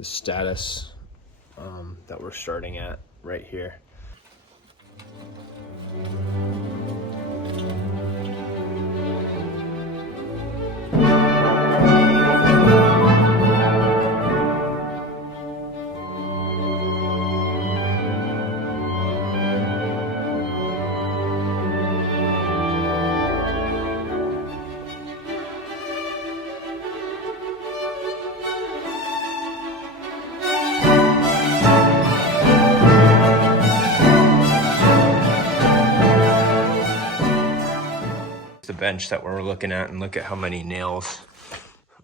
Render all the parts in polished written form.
the status that we're starting at right here. The bench that we're looking at, and look at how many nails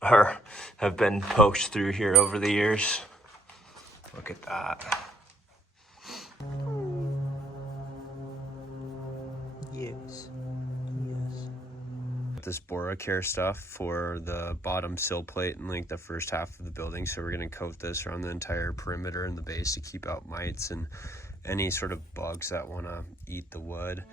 have been poked through here over the years. Look at that. Yes. This Boracare stuff for the bottom sill plate and like the first half of the building, so we're going to coat this around the entire perimeter and the base to keep out mites and any sort of bugs that want to eat the wood.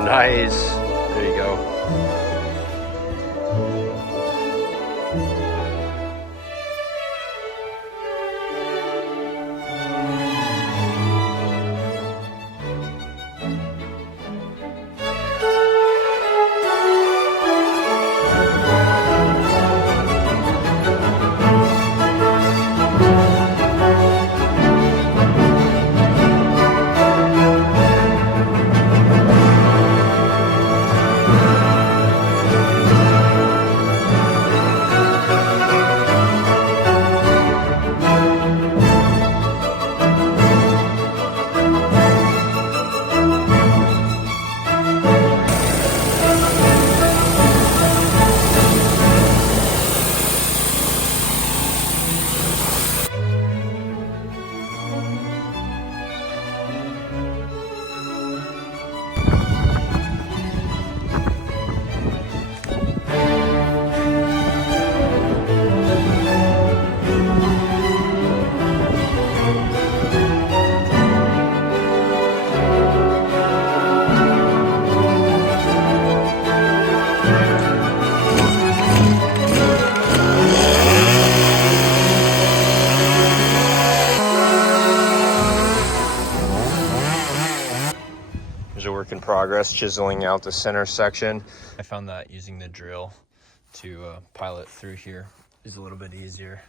Nice. There you go. Work in progress, chiseling out the center section. I found that using the drill to pilot through here is a little bit easier.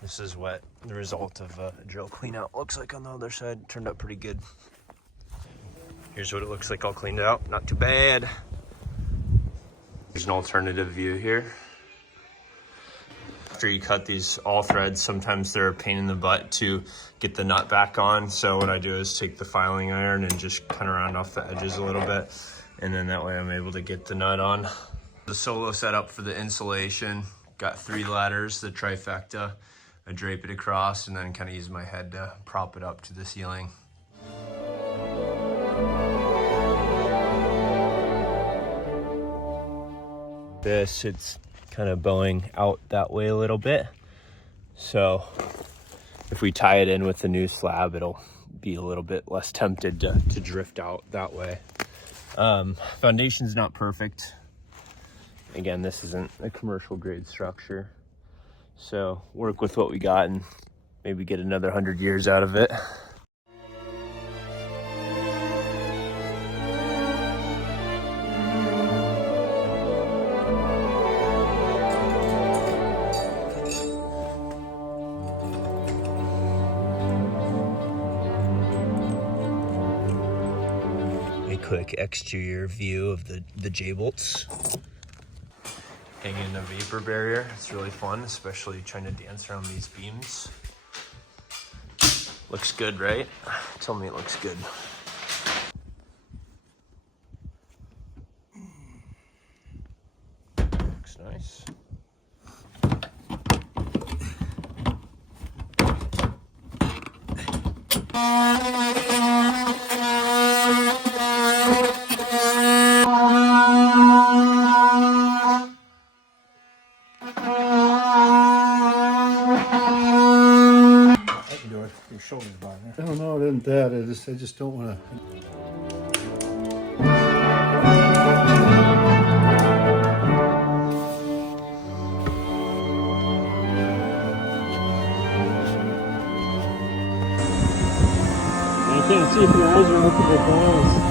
This is what the result of a drill clean out looks like on the other side. Turned out pretty good. Here's what it looks like all cleaned out. Not too bad. There's an alternative view here. After you cut these all threads, sometimes they're a pain in the butt to get the nut back on. So what I do is take the filing iron and just kind of round off the edges a little bit. And then that way I'm able to get the nut on. The solo setup for the insulation, got 3 ladders, the trifecta. I drape it across and then kind of use my head to prop it up to the ceiling. It's kind of bowing out that way a little bit. So if we tie it in with the new slab, it'll be a little bit less tempted to drift out that way. Foundation's not perfect. Again, this isn't a commercial grade structure. So work with what we got and maybe get another 100 years out of it. a quick exterior view of the J-bolts. Hanging a vapor barrier, it's really fun, especially trying to dance around these beams. Looks good, right? Tell me it looks good. Looks nice. Your shoulders bothering. I don't know, it isn't that. I just don't want to. I can't see if your eyes are open or closed.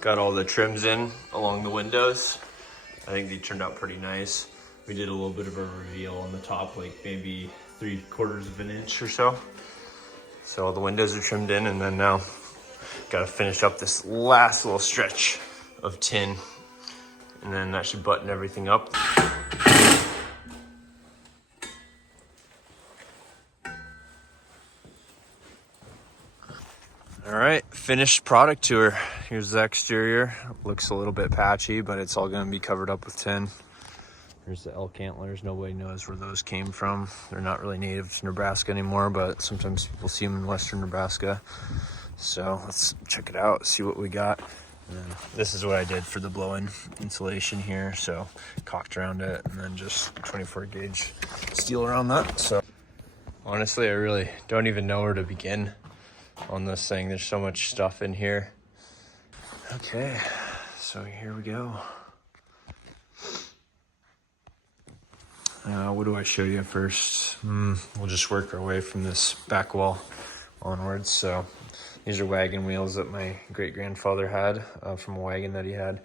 Got all the trims in along the windows. I think they turned out pretty nice. We did a little bit of a reveal on the top, like maybe 3/4 of an inch or so. So all the windows are trimmed in, and then now gotta finish up this last little stretch of tin, and then that should button everything up. All right, finished product tour. Here's the exterior. Looks a little bit patchy, but it's all gonna be covered up with tin. Here's the elk antlers. Nobody knows where those came from. They're not really native to Nebraska anymore, but sometimes people see them in western Nebraska. So let's check it out, see what we got. And then this is what I did for the blow-in insulation here. So caulked around it and then just 24 gauge steel around that. So honestly, I really don't even know where to begin on this thing. There's so much stuff in here. Okay, so here we go. What do I show you first? We'll just work our way from this back wall onwards. So these are wagon wheels that my great-grandfather had from a wagon that he had.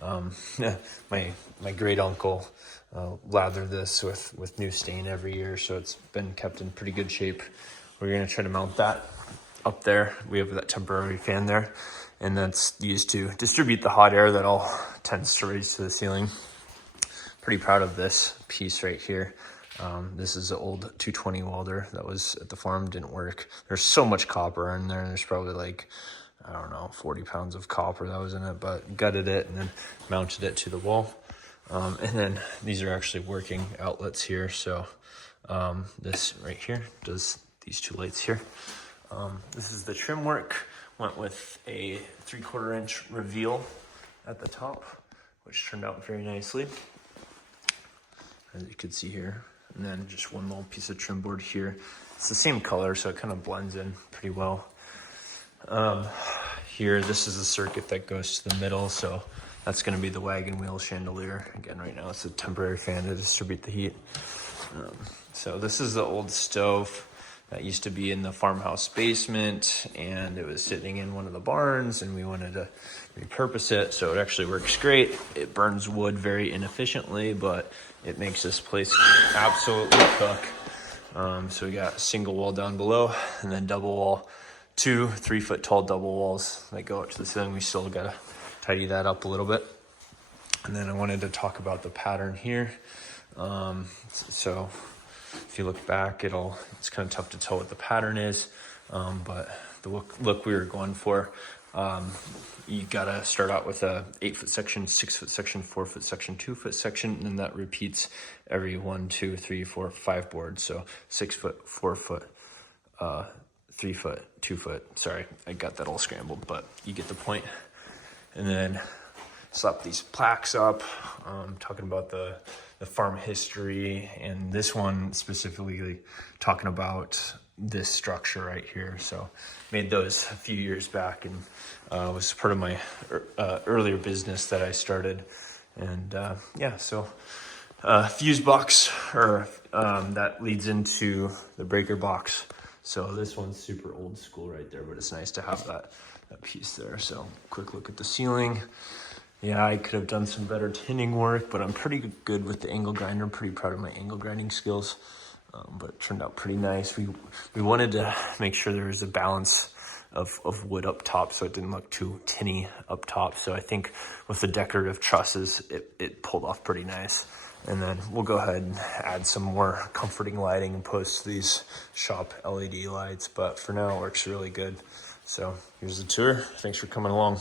My great uncle lathered this with new stain every year, so it's been kept in pretty good shape. We're gonna try to mount that up there. We have that temporary fan there, and that's used to distribute the hot air that all tends to raise to the ceiling. Pretty proud of this piece right here. This is an old 220 welder that was at the farm, didn't work. There's so much copper in there. There's probably like, I don't know, 40 pounds of copper that was in it, but gutted it and then mounted it to the wall. And then these are actually working outlets here. So this right here does these two lights here. This is the trim work. Went with a 3/4 inch reveal at the top, which turned out very nicely, as you can see here. And then just one little piece of trim board here. It's the same color, so it kind of blends in pretty well. Here, this is the circuit that goes to the middle, so that's gonna be the wagon wheel chandelier. Again, right now it's a temporary fan to distribute the heat. So this is the old stove that used to be in the farmhouse basement, and it was sitting in one of the barns, and we wanted to repurpose it, so it actually works great. It burns wood very inefficiently, but it makes this place absolutely cook. So we got single wall down below, and then double wall, 2 3-foot tall double walls that go up to the ceiling. We still gotta tidy that up a little bit. And then I wanted to talk about the pattern here. So if you look back, it's kind of tough to tell what the pattern is, but the look we were going for, you gotta start out with a 8-foot section, 6-foot section, 4-foot section, 2-foot section, and then that repeats every 1, 2, 3, 4, 5 boards. So 6-foot, 4-foot, 3-foot, 2-foot. Sorry, I got that all scrambled, but you get the point. And then slap these plaques up, talking about the farm history, and this one specifically talking about this structure right here. So made those a few years back, and was part of my earlier business that I started. And yeah, so fuse box, or that leads into the breaker box. So this one's super old school right there, but it's nice to have that piece there. So quick look at the ceiling. Yeah, I could have done some better tinning work, but I'm pretty good with the angle grinder. I'm pretty proud of my angle grinding skills, but it turned out pretty nice. We wanted to make sure there was a balance of wood up top, so it didn't look too tinny up top. So I think with the decorative trusses, it pulled off pretty nice. And then we'll go ahead and add some more comforting lighting and post these shop LED lights. But for now, it works really good. So here's the tour. Thanks for coming along.